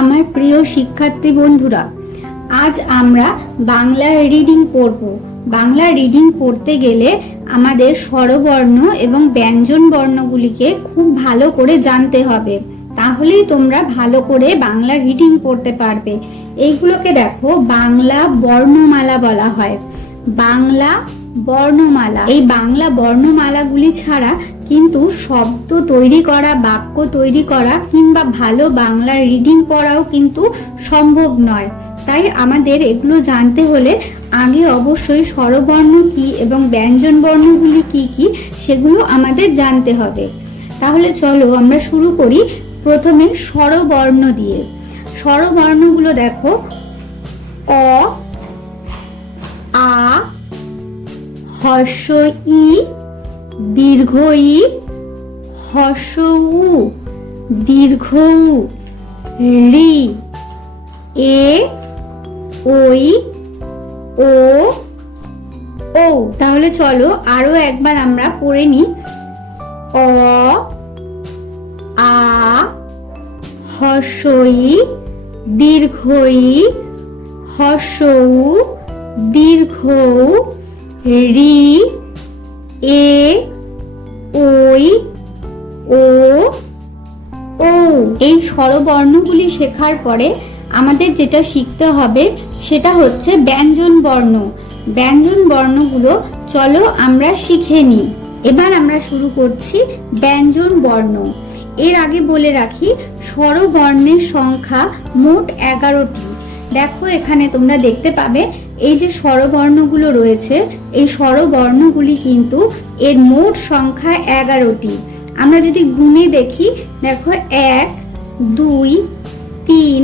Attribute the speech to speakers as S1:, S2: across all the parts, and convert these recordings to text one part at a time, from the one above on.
S1: আমার প্রিয় শিক্ষার্থী বন্ধুরা, আজ আমরা বাংলা রিডিং পড়ব। বাংলা রিডিং পড়তে গেলে আমাদের স্বরবর্ণ এবং ব্যঞ্জন বর্ণগুলিকে খুব ভালো করে জানতে হবে। তাহলেই তোমরা ভালো করে বাংলা রিডিং পড়তে পারবে। এইগুলোকে দেখো, বাংলা বর্ণমালা বলা হয়। বাংলা বর্ণমালা। এই বাংলা বর্ণমালাগুলি ছাড়া কিন্তু শব্দ তৈরি করা, বাক্য তৈরি করা কিংবা ভালো বাংলা রিডিং পড়াও কিন্তু সম্ভব নয়। তাই আমাদের এগুলো জানতে হলে আগে অবশ্যই স্বরবর্ণ কি এবং ব্যঞ্জন বর্ণগুলি কি কি সেগুলো আমাদের জানতে হবে। তাহলে চলো আমরা শুরু করি প্রথমে স্বরবর্ণ দিয়ে। স্বরবর্ণগুলো দেখো। অ, আ হর্ষ ই দীর্ঘ ই হর্ষ উ দীর্ঘ উ রি। এ, ওই, ও ও তাহলে চলো আরও একবার আমরা পড়ে নিই। অ, আ, হর্ষই দীর্ঘই হর্ষৌ দীর্ঘ রি, এ, ওই, ও ও এই স্বরবর্ণগুলি শেখার পরে আমাদের যেটা শিখতে হবে সেটা হচ্ছে ব্যঞ্জন বর্ণ। ব্যঞ্জন বর্ণগুলো চলো আমরা শিখে নিই। এবার আমরা শুরু করছি ব্যঞ্জন বর্ণ। এর আগে বলে রাখি, স্বরবর্ণের সংখ্যা মোট এগারোটি। দেখো এখানে তোমরা দেখতে পাবে এই যে স্বরবর্ণগুলো রয়েছে, এই স্বরবর্ণগুলি কিন্তু এর মোট সংখ্যা এগারোটি। আমরা যদি গুণে দেখি, দেখো এক, দুই, তিন,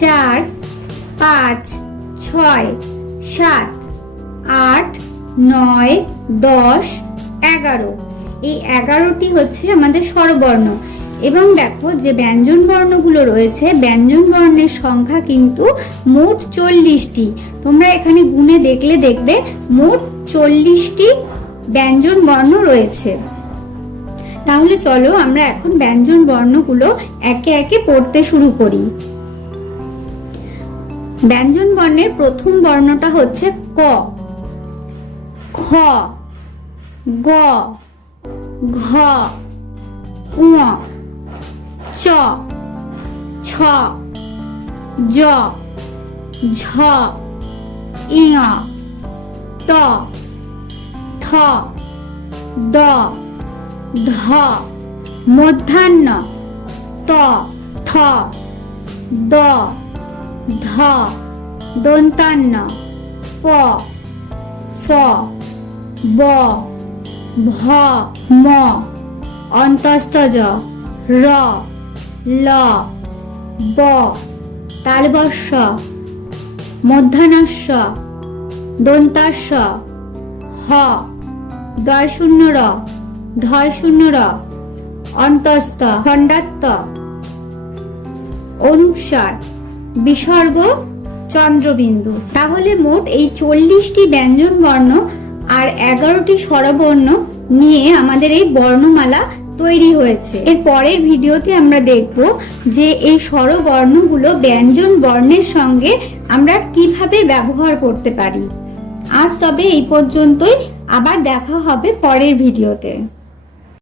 S1: চার, পাঁচ, ছয়, সাত, আট, নয়, দশ, এগারো। এই এগারোটি হচ্ছে আমাদের স্বরবর্ণ। এবং দেখো যে ব্যঞ্জন বর্ণগুলো রয়েছে, ব্যঞ্জন বর্ণের সংখ্যা কিন্তু মোট চল্লিশটি। তোমরা এখানে গুণে দেখলে দেখবে মোট চল্লিশটি ব্যঞ্জন বর্ণ রয়েছে। তাহলে চলো আমরা এখন ব্যঞ্জন বর্ণগুলো একে একে পড়তে শুরু করি। ব্যঞ্জন বর্ণের প্রথম বর্ণটা হচ্ছে ক। খ, গ, ঘ উ চ, ছ, জ, ঝ, ইয়, ট, ঠ, ড ঢ মধ্যাহ্ন, ত, থ, দ, ধ দন্তান্ন প, ফ, ব, ভ, ম অন্তস্তজ র। ল, ব তালবস্য মধ্যাহ্নস্য, দন্তাস্য, হ ডয় শূন্য র ঢয় শূন্য র অন্তস্থ, খণ্ডাত্ত। অনুস্বার বিসর্গ, চন্দ্রবিন্দু। তাহলে মোট এই চল্লিশটি ব্যঞ্জন বর্ণ আর এগারোটি স্বরবর্ণ নিয়ে আমাদের এই বর্ণমালা তৈরি হয়েছে। এর পরের ভিডিওতে আমরা দেখব যে এই স্বরবর্ণগুলো ব্যঞ্জন বর্ণের সঙ্গে আমরা কীভাবে ব্যবহার করতে পারি। আজ তবে এই পর্যন্তই। আবার দেখা হবে পরের ভিডিওতে।